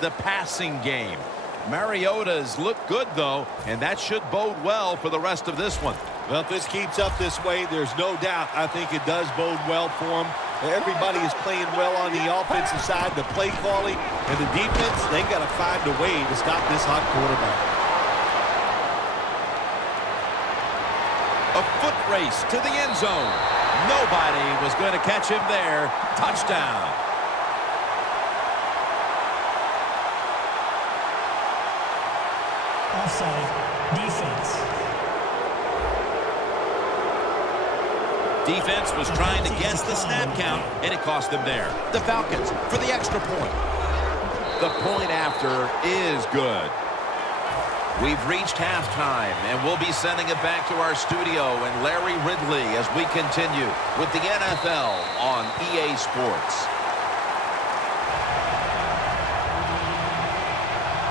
the passing game. Mariota's look good, though, and that should bode well for the rest of this one. Well, if this keeps up this way, there's no doubt I think it does bode well for them. Everybody is playing well on the offensive side, the play calling, and the defense, they got to find a way to stop this hot quarterback. A foot race to the end zone. Nobody was going to catch him there. Touchdown. Offside. Defense. Defense was trying to guess the snap count, and it cost them there. The Falcons for the extra point. The point after is good. We've reached halftime, and we'll be sending it back to our studio and Larry Ridley as we continue with the NFL on EA Sports.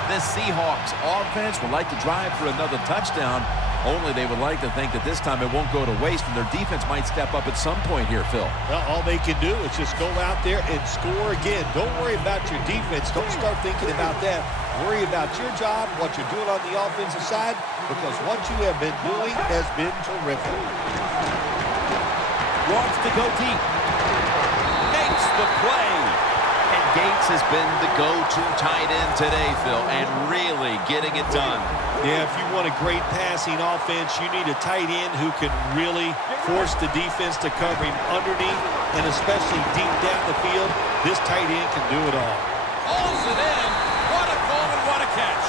This Seahawks offense would like to drive for another touchdown, only they would like to think that this time it won't go to waste, and their defense might step up at some point here, Phil. Well, all they can do is just go out there and score again. Don't worry about your defense. Don't start thinking about that. Worry about your job, what you're doing on the offensive side, because what you have been doing has been terrific. Wants to go deep. Makes the play. And Gates has been the go-to tight end today, Phil, and really getting it done. Yeah, if you want a great passing offense, you need a tight end who can really force the defense to cover him underneath, and especially deep down the field. This tight end can do it all. Hauls it in. What a call and what a catch.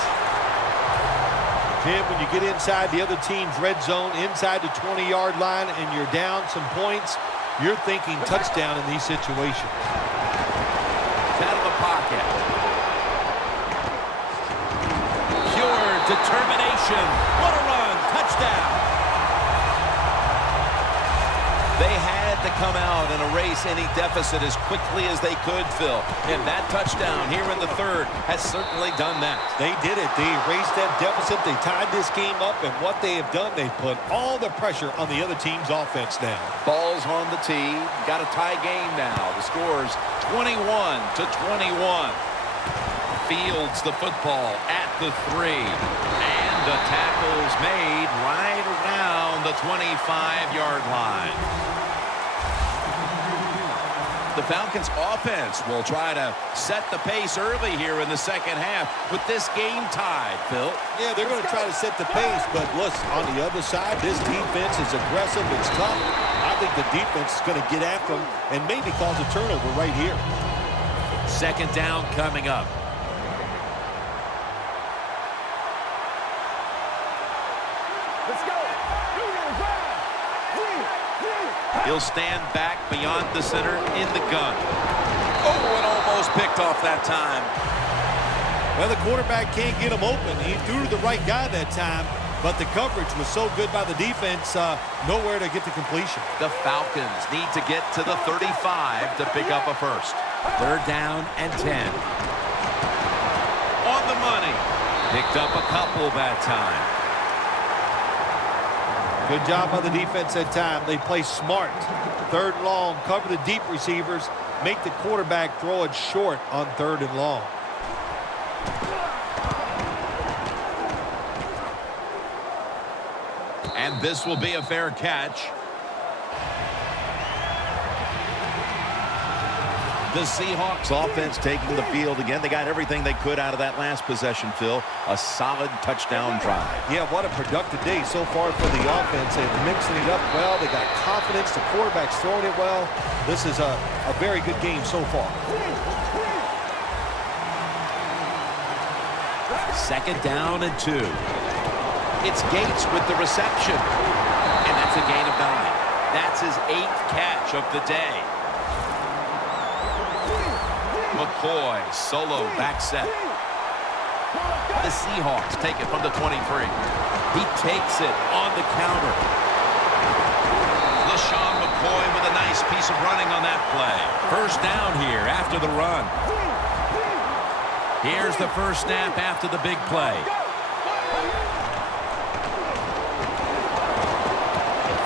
Jim, when you get inside the other team's red zone, inside the 20-yard line, and you're down some points, you're thinking touchdown in these situations. Out of the pocket. Pure determination. What a run. Touchdown. They had to come out and erase any deficit as quickly as they could, Phil. And that touchdown here in the third has certainly done that. They did it. They erased that deficit. They tied this game up, and what they have done, they put all the pressure on the other team's offense now. Ball's on the tee. Got a tie game now. The score's 21-21. Fields the football at the 3. And the tackle's made right around the 25-yard line. The Falcons offense will try to set the pace early here in the second half with this game tied, Phil. Yeah, they're going to try to set the pace, but listen, on the other side, this defense is aggressive. It's tough. I think the defense is going to get after them and maybe cause a turnover right here. Second down coming up. Let's go. He'll stand back beyond the center in the gun. Oh, and almost picked off that time. Well, the quarterback can't get him open. He threw to the right guy that time, but the coverage was so good by the defense, nowhere to get the completion. The Falcons need to get to the 35 to pick up a first. Third down and 10. On the money. Picked up a couple that time. Good job by the defense that time. They play smart. Third and long, cover the deep receivers, make the quarterback throw it short on third and long. And this will be a fair catch. The Seahawks offense taking the field again. They got everything they could out of that last possession, Phil. A solid touchdown drive. Yeah, what a productive day so far for the offense. They're mixing it up well. They got confidence. The quarterback's throwing it well. This is a very good game so far. Second down and 2. It's Gates with the reception. And that's a gain of 9. That's his 8th catch of the day. McCoy, solo back set. The Seahawks take it from the 23. He takes it on the counter. LaShawn McCoy with a nice piece of running on that play. First down here after the run. Here's the first snap after the big play.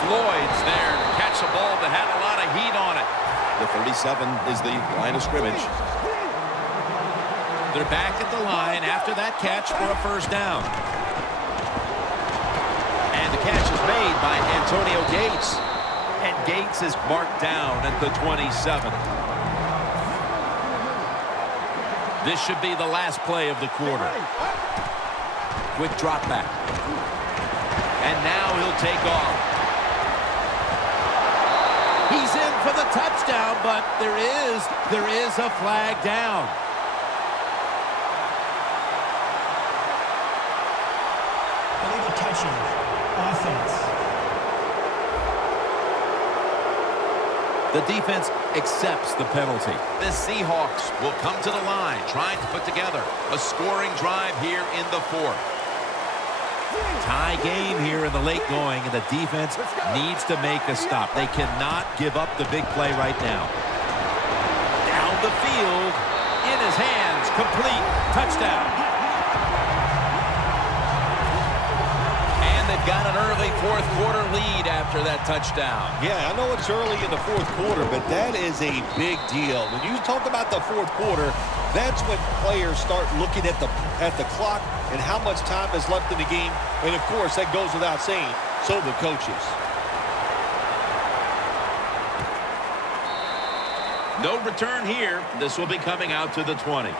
Floyd's there to catch a ball that had a lot of heat on it. The 37 is the line of scrimmage. They're back at the line after that catch for a first down. And the catch is made by Antonio Gates. And Gates is marked down at the 27. This should be the last play of the quarter. Quick drop back. And now he'll take off. He's in for the touchdown, but there is a flag down. Illegal touching. Offense. The defense accepts the penalty. The Seahawks will come to the line, trying to put together a scoring drive here in the fourth. Tie game here in the late going, and the defense needs to make a stop. They cannot give up the big play right now. Down the field, in his hands, complete, touchdown. Got an early fourth quarter lead after that touchdown. Yeah, I know it's early in the fourth quarter, but that is a big deal. When you talk about the fourth quarter, that's when players start looking at the clock and how much time is left in the game. And, of course, that goes without saying, so the coaches. No return here. This will be coming out to the 20.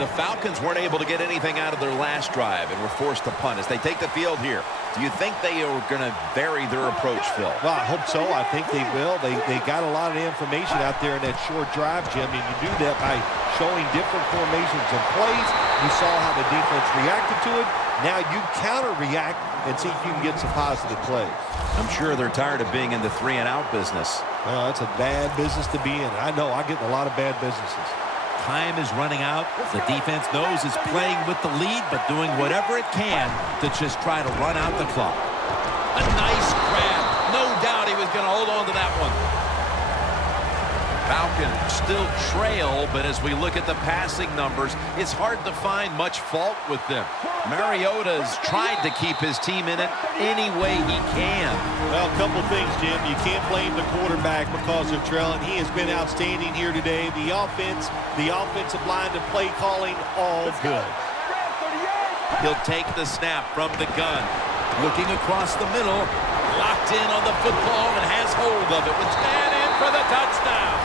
The Falcons weren't able to get anything out of their last drive and were forced to punt as they take the field here. Do you think they are going to vary their approach, Phil? Well, I hope so. I think they will. They got a lot of information out there in that short drive, Jim, and you do that by showing different formations and plays. You saw how the defense reacted to it. Now you counter-react and see if you can get some positive plays. I'm sure they're tired of being in the 3-and-out business. Well, that's a bad business to be in. I know. I get in a lot of bad businesses. Time is running out. The defense knows it's playing with the lead, but doing whatever it can to just try to run out the clock. A nice grab. No doubt he was going to hold on to that one. Falcons still trail, but as we look at the passing numbers, it's hard to find much fault with them. Mariota's tried to keep his team in it any way he can. Well, a couple things, Jim. You can't blame the quarterback because they're trailing. He has been outstanding here today. The offensive line, the play calling, all good. He'll take the snap from the gun. Looking across the middle, locked in on the football and has hold of it. With man in for the touchdown.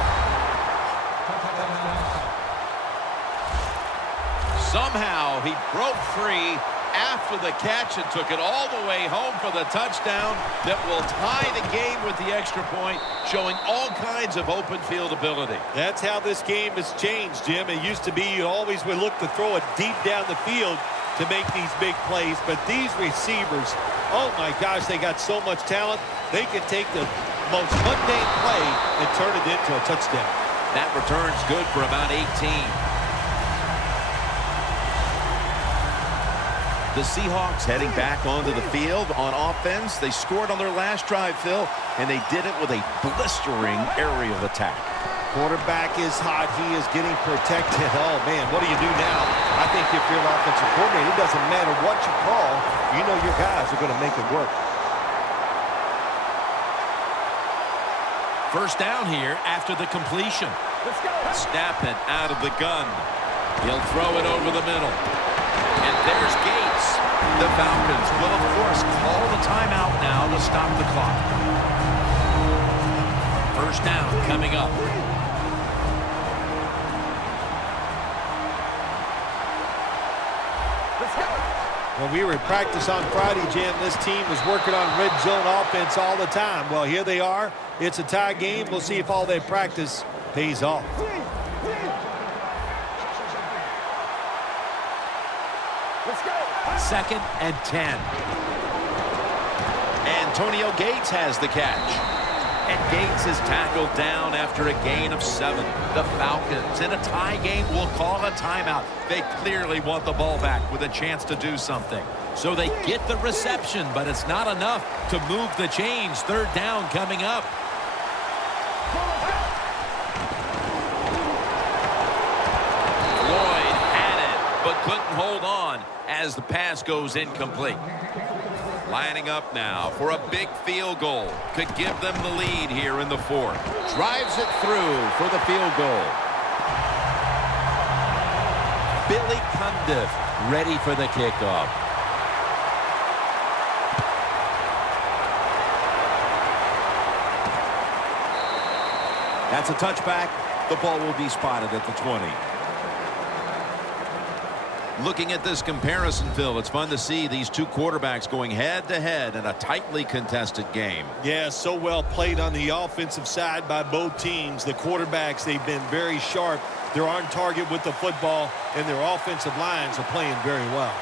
Somehow he broke free after the catch and took it all the way home for the touchdown that will tie the game with the extra point, showing all kinds of open field ability. That's how this game has changed, Jim. It used to be you always would look to throw it deep down the field to make these big plays, but these receivers, oh my gosh, they got so much talent. They can take the most mundane play and turn it into a touchdown. That return's good for about 18. The Seahawks heading back onto the field on offense. They scored on their last drive, Phil, and they did it with a blistering aerial attack. Quarterback is hot. He is getting protected. Oh, man, what do you do now? I think if you're an offensive coordinator, it doesn't matter what you call. You know your guys are going to make it work. First down here after the completion. Let's go. Snap it out of the gun. He'll throw it over the middle. And there's Gates. The Falcons will, of course, call the timeout now to stop the clock. First down coming up. Let's go. When we were in practice on Friday, Jim, this team was working on red zone offense all the time. Well, here they are. It's a tie game. We'll see if all that practice pays off. Let's go. 2nd and 10. Antonio Gates has the catch. And Gates is tackled down after a gain of 7. The Falcons in a tie game will call a timeout. They clearly want the ball back with a chance to do something. So they get the reception, but it's not enough to move the chains. Third down coming up. Floyd had it, but couldn't hold on as the pass goes incomplete. Lining up now for a big field goal. Could give them the lead here in the fourth. Drives it through for the field goal. Billy Cundiff ready for the kickoff. That's a touchback. The ball will be spotted at the 20. Looking at this comparison, Phil, it's fun to see these two quarterbacks going head-to-head in a tightly contested game. Yeah, so well played on the offensive side by both teams. The quarterbacks, they've been very sharp. They're on target with the football, and their offensive lines are playing very well.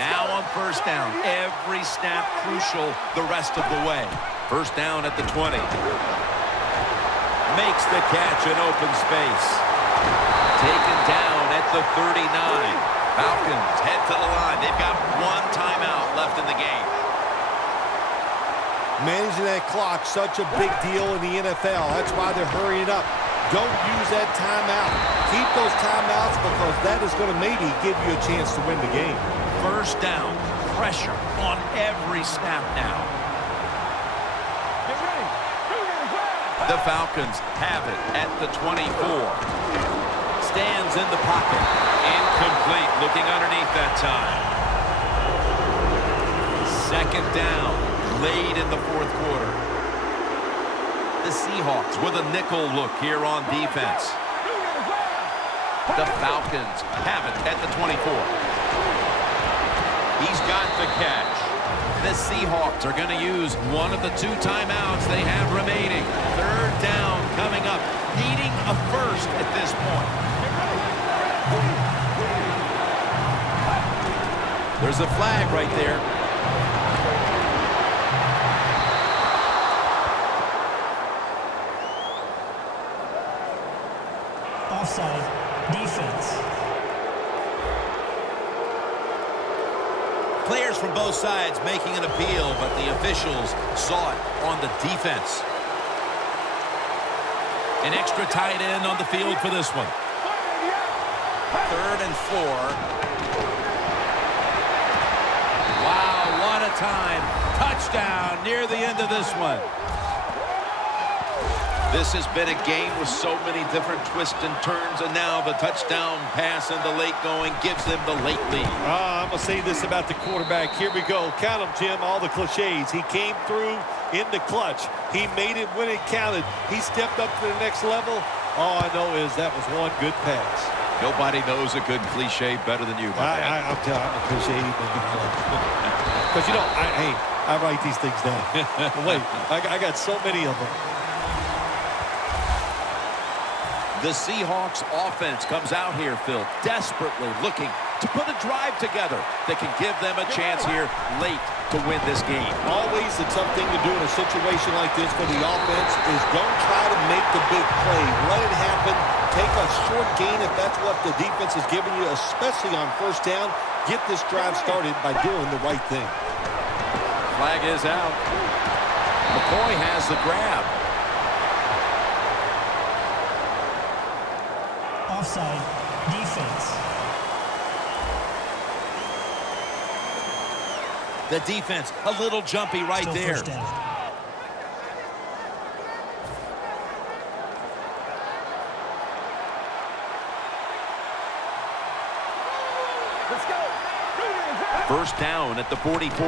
Now on first down, every snap crucial the rest of the way. First down at the 20. Makes the catch in open space. Taken down at the 39. Falcons head to the line. They've got one timeout left in the game. Managing that clock, such a big deal in the NFL. That's why they're hurrying up. Don't use that timeout. Keep those timeouts because that is going to maybe give you a chance to win the game. First down. Pressure on every snap now. Get ready. The Falcons have it at the 24. Stands in the pocket. Incomplete. Looking underneath that time. Second down. Late in the fourth quarter. The Seahawks with a nickel look here on defense. The Falcons have it at the 24. He's got the catch. The Seahawks are going to use one of the two timeouts they have remaining. Third down coming up. Needing a first at this point. There's a flag right there. Offside. Defense. Players from both sides making an appeal, but the officials saw it on the defense. An extra tight end on the field for this one. 3rd and 4. Wow, what a time. Touchdown near the end of this one. This has been a game with so many different twists and turns, and now the touchdown pass and the late going gives them the late lead. I'm going to say this about the quarterback. Here we go. Count them, Jim, all the cliches. He came through in the clutch. He made it when it counted. He stepped up to the next level. All I know is that was one good pass. Nobody knows a good cliche better than you, my man. I'm telling you, I'm a cliche. Because, you know, I write these things down. Wait, I got so many of them. The Seahawks offense comes out here, Phil, desperately looking to put a drive together that can give them a chance here late to win this game. Always the tough thing to do in a situation like this for the offense is don't try to make the big play. Let it happen. Take a short gain if that's what the defense is giving you, especially on first down. Get this drive started by doing the right thing. Flag is out. McCoy has the grab. Offside. Defense. The defense a little jumpy right Still there. first down. Let's go. First down at the 44.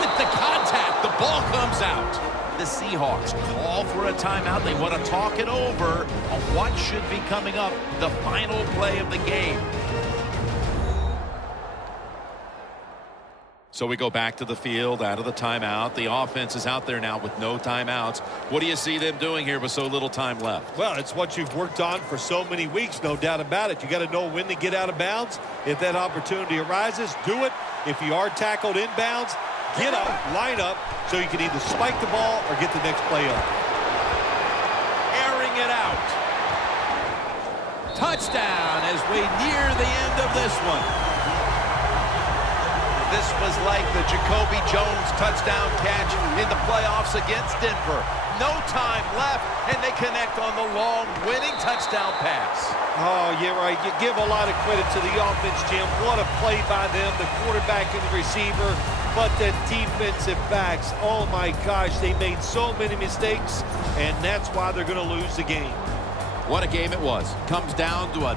With the contact, the ball comes out. The Seahawks call for a timeout. They want to talk it over on what should be coming up, the final play of the game. So we go back to the field, out of the timeout. The offense is out there now with no timeouts. What do you see them doing here with so little time left? Well, it's what you've worked on for so many weeks, no doubt about it. You got to know when to get out of bounds. If that opportunity arises, do it. If you are tackled inbounds, get up, line up, so you can either spike the ball or get the next play up. Airing it out. Touchdown as we near the end of this one. This was like the Jacoby Jones touchdown catch in the playoffs against Denver. No time left, and they connect on the long winning touchdown pass. Oh, yeah, right. You give a lot of credit to the offense, Jim. What a play by them, the quarterback and the receiver. But the defensive backs, oh my gosh, they made so many mistakes, and that's why they're going to lose the game. What a game it was. Comes down to a